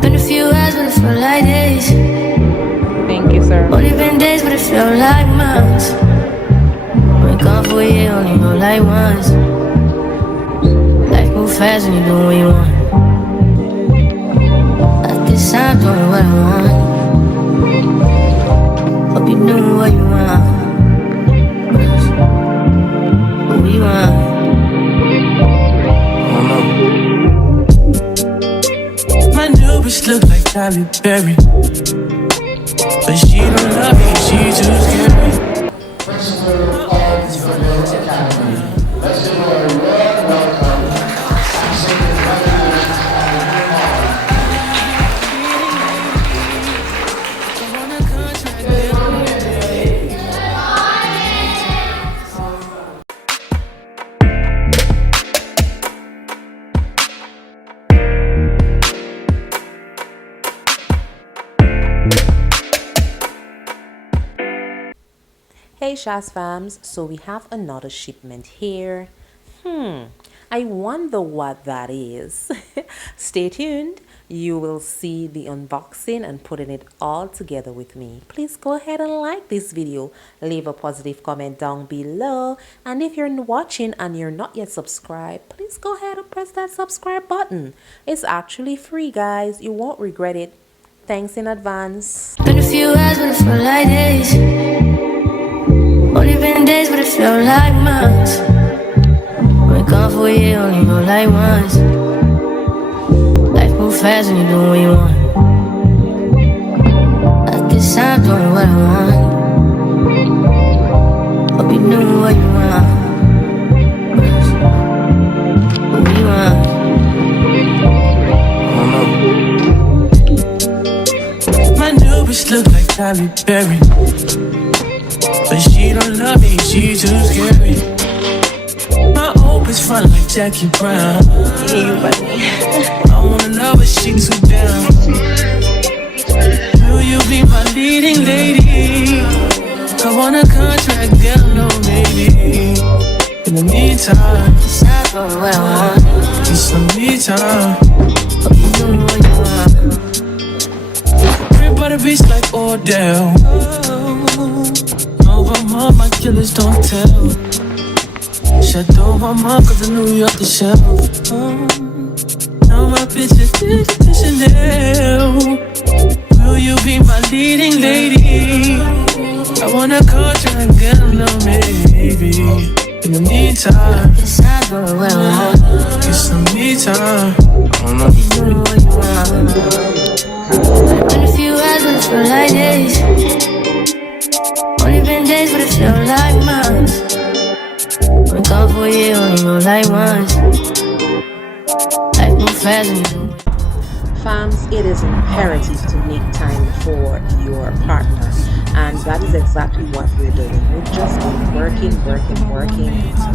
Been a few hours, but it felt like days. Thank you, sir. Only been days, but it felt like months. Been gone for a year, only know like once. Life move fast when you do what you want. At this time, doing what I want. Hope you knew what you want. Who you want? My new bitch look like Halle Berry, but she don't love me, she too scary. Hey Sha'z fams, so we have another shipment here. I wonder what that is. Stay tuned. You will see the unboxing and putting it all together with me. Please go ahead and like this video. Leave a positive comment down below. And if you're watching and you're not yet subscribed, please go ahead and press that subscribe button. It's actually free, guys. You won't regret it. Thanks in advance. Been a few hours, but it felt like days. Only been days, but it felt like months. Been gone for a year, only know like once. Life move fast when you do what you want. At this time, doing what I want. Hope you knew what you want. Who you want? My new bitch look like Halle Berry, but she don't love me, she too scary. My old bitch front like Jackie Brown. I wanna know but she too down. Will you be my leading lady? I want a contract, girl, no maybe. In the meantime, Decide for what I want. need some me time. Hope you knew what you want. Crib by the beach like Odell. Over mom, my killers don't tell. Shadow my mom, cause I knew you off the shelf. Now my bitch is Chanel. Will you be my leading lady? I want a contract, girl, no maybe. In the meantime, Decide for what I want. get some me time. Hope you knew what you want. Been a few hours, but it felt like days. Only been days, but it felt like months. Been gone for a year, only know like once. Life move fast when you do it. Fams, it is imperative to make time for your partner, and that is exactly what we're doing. We've just been working.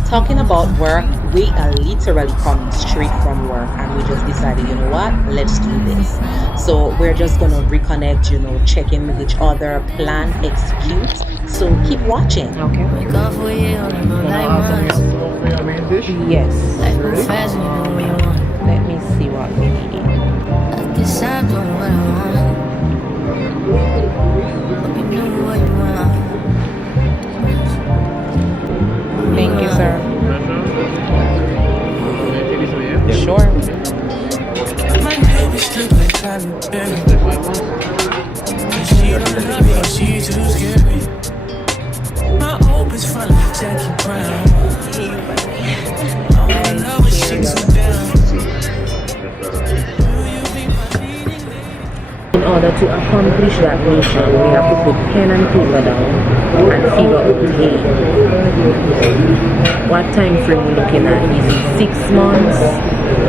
Talking about work, we are literally coming straight from work, and we just decided, you know what, let's do this. So we're just gonna reconnect, check in with each other, plan, execute. So keep watching. Okay. Been gone for a year, only know like once. Yes. Life move fast when you do what you want. Let me see what we need. At this time, doing what I want. Hope you knew what you want. Thank you, sir. Sure. My new bitch look like Halle Berry, but she don't love me, she too scary. My old bitch front like Jackie Brown. I wanna know but she too down. Will you be my leading lady? In order to accomplish that mission, we have to put pen and paper down and figure out, hey, what time frame we're looking at. Is it 6 months?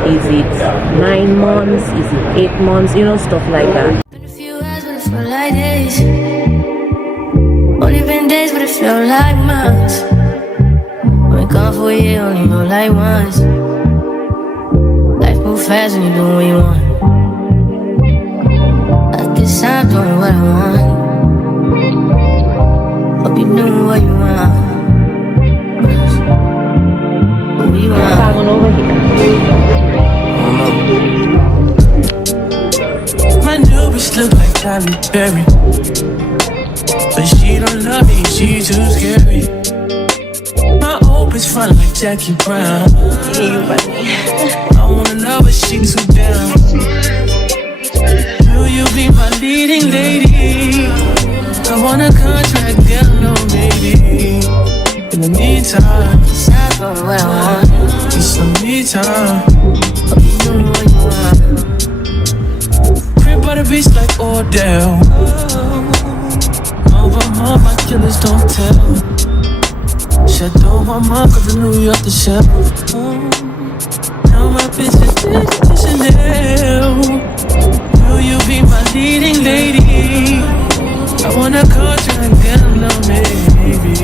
Is it 9 months? Is it 8 months? Stuff like that. Been a few hours, but it felt like days. Only been days, but it felt like months. Been gone for a year, only know like once. Life move fast when you do what you want. At this time, doing what I want. Hope you knew what you want. Who you want? Come on over here. bitch look like Tyler Perry, but she don't love me, she too scary. My old bitch front like Jackie Brown. I wanna know but she too down. Will you be my leading lady? I want a contract, girl, no baby. In the meantime, need some me time. Crib by the beach like Odell. Over my killers don't tell. Shadow my mom, cause I knew you off the shelf. Now my bitch is digital Chanel. Will you be my leading lady? I want a contract, girl, no maybe.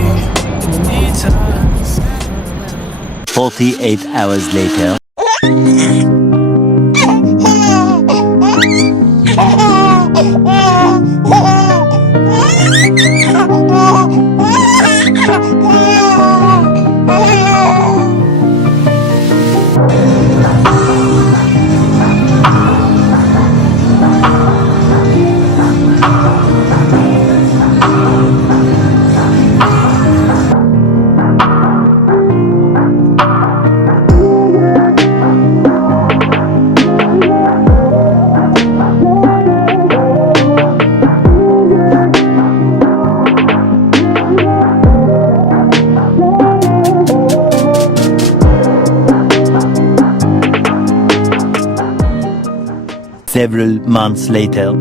In the meantime, 48 hours later. Several months later.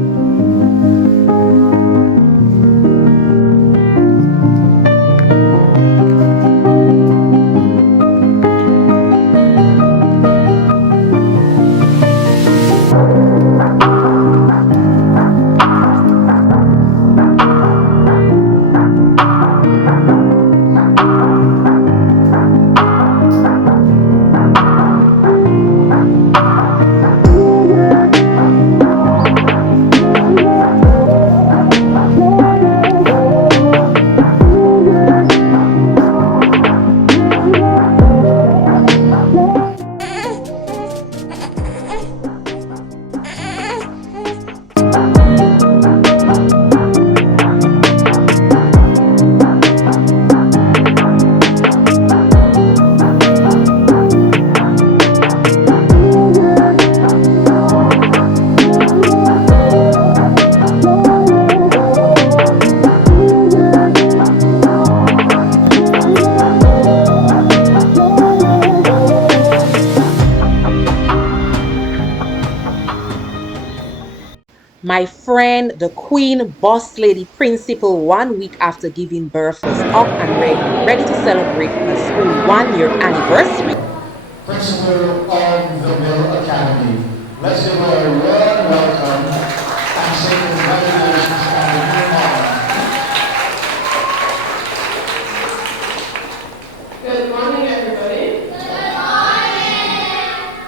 My friend, the queen, boss lady, principal, 1 week after giving birth was up and ready to celebrate her school 1 year anniversary. Principal of the Mill Academy. Let's give her a warm welcome and say congratulations on the new mom. Good morning, everybody. Good morning.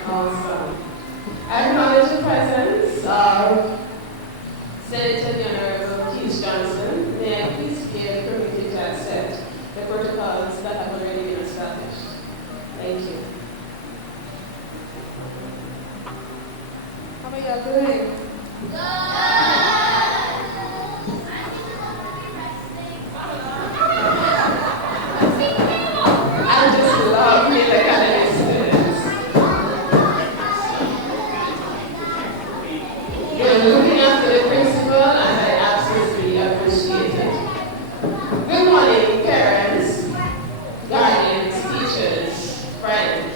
Awesome. I acknowledge the presence of Senator the Honorable Keith Johnson. May I please give permission to accept the protocols that have already been established. Thank you. How are you doing? I just love Mill Academy students. You're looking after the principal, and I absolutely appreciate it. Good morning, parents, guardians, teachers, friends,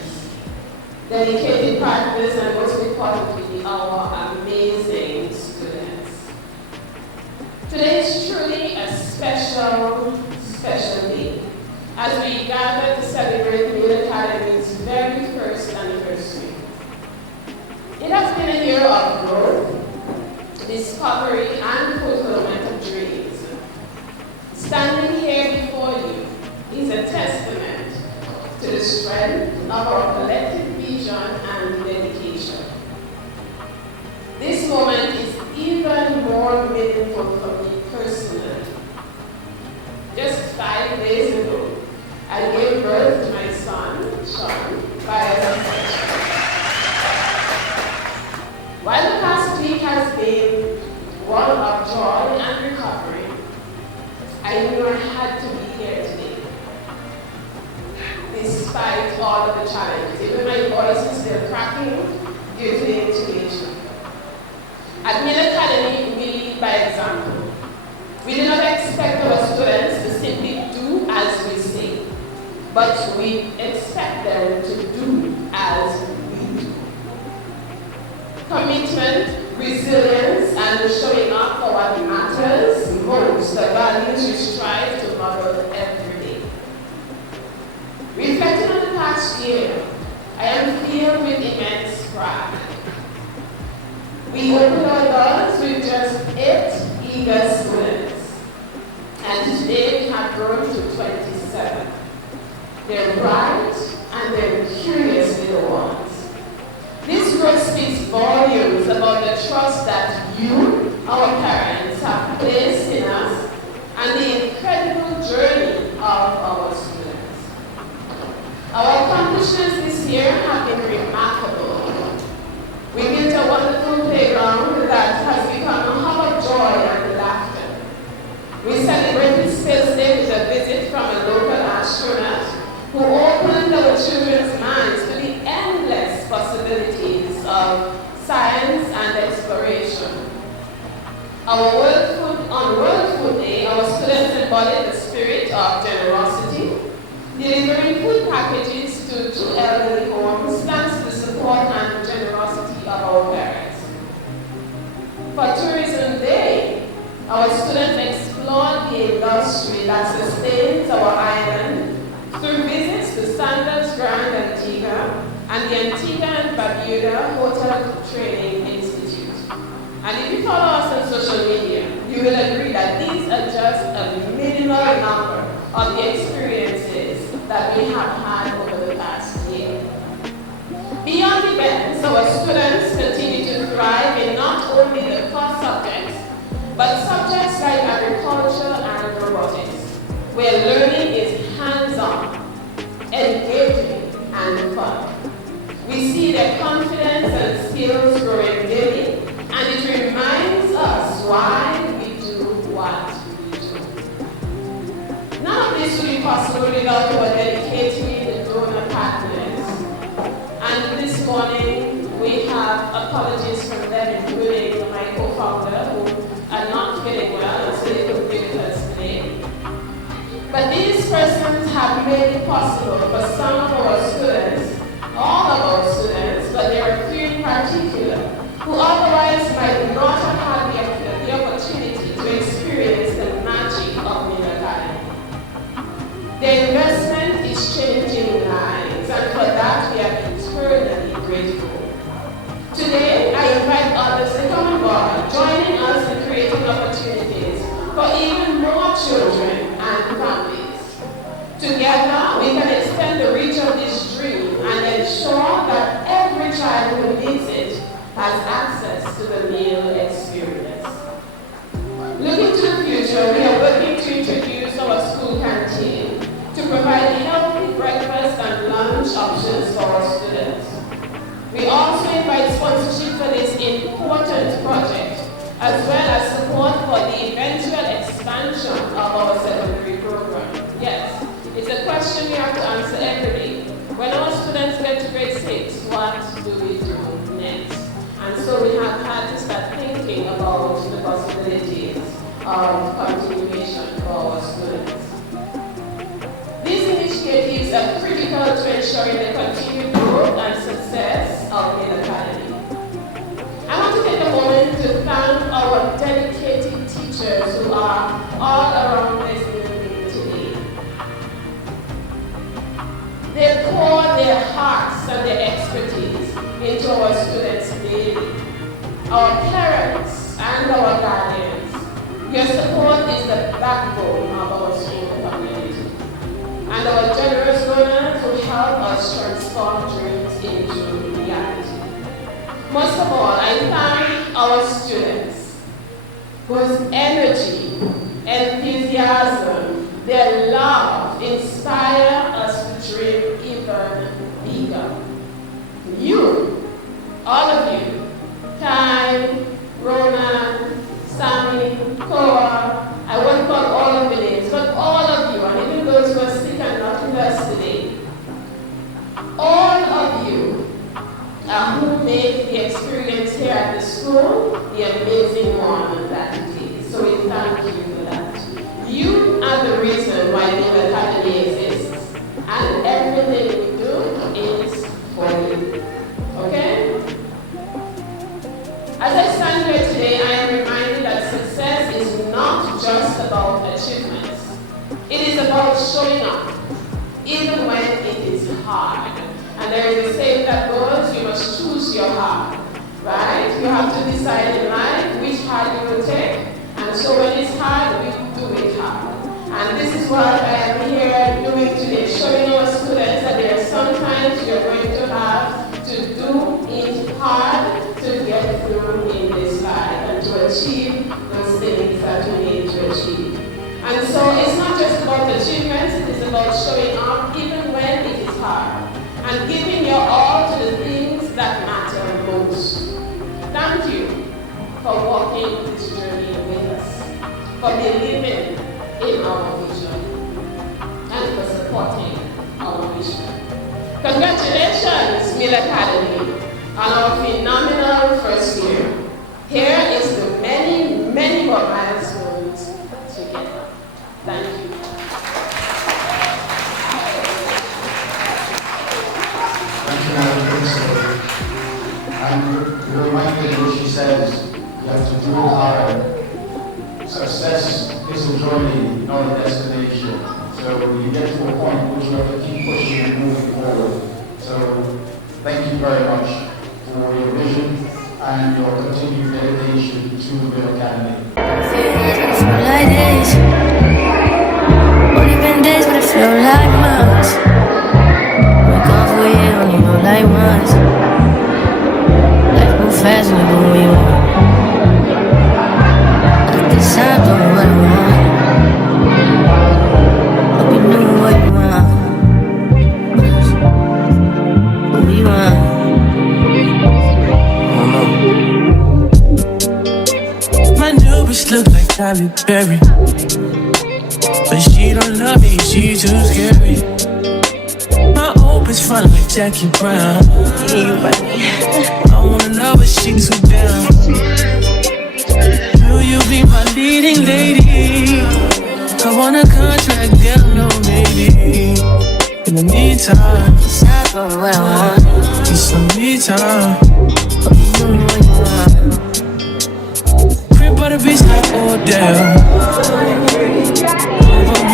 dedicated partners, and most importantly, our amazing students. Today is truly a special day as we gather to celebrate Mill Academy's very first anniversary. It has been a year of growth, discovery, and fulfillment of dreams. Standing here before you is a testament to the strength of our collective vision and dedication. This moment is even more meaningful for me personally. Just 5 days ago, I gave birth to my son, Sean, via C-section. While the past week has been one of joy and recovery, I knew I had to be here today. Despite all of the challenges, even my voice is still cracking due to the intuition. At Mill Academy, we lead by example. We do not expect our students to simply do as we say, but we expect them to do as we do. Commitment, resilience, and showing up for what matters most, the values we strive to model every day. Reflecting on the past year, I am filled with immense pride. We opened our doors with just 8 eager students, and today we have grown to 27. They're bright and they're curious little ones. This growth speaks volumes about the trust that you, our parents, have placed in us and the incredible journey of our students. Our accomplishments this year have been remarkable. We built a wonderful playground that has become a hub of joy and laughter. We celebrated Space Day with a visit from a local astronaut who opened our children's minds to the endless possibilities of science and exploration. On World Food Day, our students embodied the spirit of generosity, delivering food packages to 2 elderly homes thanks to the support and generosity of our parents. For Tourism Day, our students explored the industry that sustains our island through visits to Sandals Grand Antigua and the Antigua and Barbuda Hotel Training Institute. And if you follow us on social media, you will agree that these are just a minimal number of the experiences that we have had over the past year. Beyond events, our students continue to thrive in not only the core subjects, but subjects like agriculture and robotics, where learning is hands-on, engaging, and fun. We see their confidence and skills growing daily, and it reminds us why we do what we do. None of this would be possible without our dedicated donor partners. And this morning, we have apologies from them, including my co-founder, who are not feeling well, and so they couldn't be with us today. But these persons have made it possible for some of our students, all of our students, but there are 3 in particular, who otherwise might not have had the opportunity to experience the magic of Mill Academy. The investment is changing lives, and for that we are eternally grateful. Today, I invite others to come on board, joining us in creating opportunities for even more children and families. Together, we can extend the reach of this dream and ensure that every child who needs it has access to the meal experience. Looking to the future, we are working to introduce our school canteen to provide healthy breakfast and lunch options for our students. We also invite sponsorship for this important project, as well as support for the eventual expansion of our secondary program. Yes, it's a question we have to answer every day. When our students get to grade 6, what do we do next? And so we have had to start thinking about the possibilities of continuation for our students. These initiatives are critical to ensuring the continued growth and success of Mill Academy. I want to take a moment to thank our dedicated teachers who are all around this building today. They pour their hearts and their expertise into our students daily. Our parents and our guardians, your support is the backbone of our school community. And our generous donors will help us transform dreams into reality. Most of all, I thank our students whose energy, enthusiasm, their love inspire us to dream even bigger. You, all of you, Kai, Ronan, Sam, the amazing one that it is. So we thank you for that. You are the reason why the Academy exists, and everything we do is for you. Okay? As I stand here today, I am reminded that success is not just about achievements. It is about showing up, even when it is hard. And there is a saying that goes, you must choose your heart, right? You have to decide in life which heart you will take. And so when it's hard, we do it hard. And this is what I am here doing today, showing our students that there are sometimes you're going to have to do it hard to get through in this life and to achieve those things that you need to achieve. And so it's not just about achievements, it is about showing up even when it is hard and giving your all to the things that matter most. Thank you for walking this journey with us, for believing in our vision, and for supporting our vision. Congratulations, Mill Academy, on our phenomenal first year. Here is the many, many more milestones together. Thank you. Thank you, Madam Principal. And you're reminded what she says, you have to do it hard. Success is a journey, not a destination. So you get to a point which you have to keep pushing and moving forward. So thank you very much for your vision and your continued dedication to the Academy. Feel like this. Only been days, but it feel like months. We gone for a year, only know like once. Life move fast, we do what we want. At this time, doing what I want. Hope you knew what you want. What you want. My new bitch look like Halle Berry, but she don't love me, she too scary. My old bitch fun like Jackie Brown. I wanna love her, she too down. Will you be my leading lady? I want a contract, girl, no maybe. In the meantime, It's not for what I want. get some me time. Hope you knew what you want. Crib by the beach like Odell.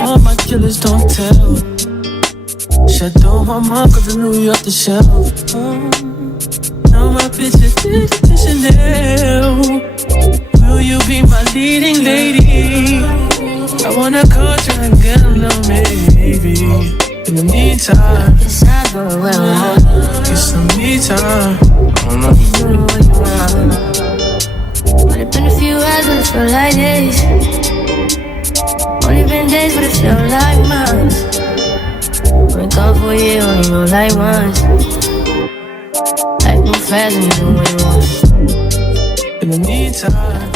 All my killers don't tell. Shadow my mom, cause I knew you off the shelf. Now my bitch is to Chanel. Will you be my leading lady? I want a contract, girl, no maybe. In the meantime, It's not for what I want. get some me time. Hope you knew what you want. But it's been a few hours, but it feel like days. Only been days, but it feel like months. We gone for a year, only know like once. Life move fast and you do what you want. In the meantime.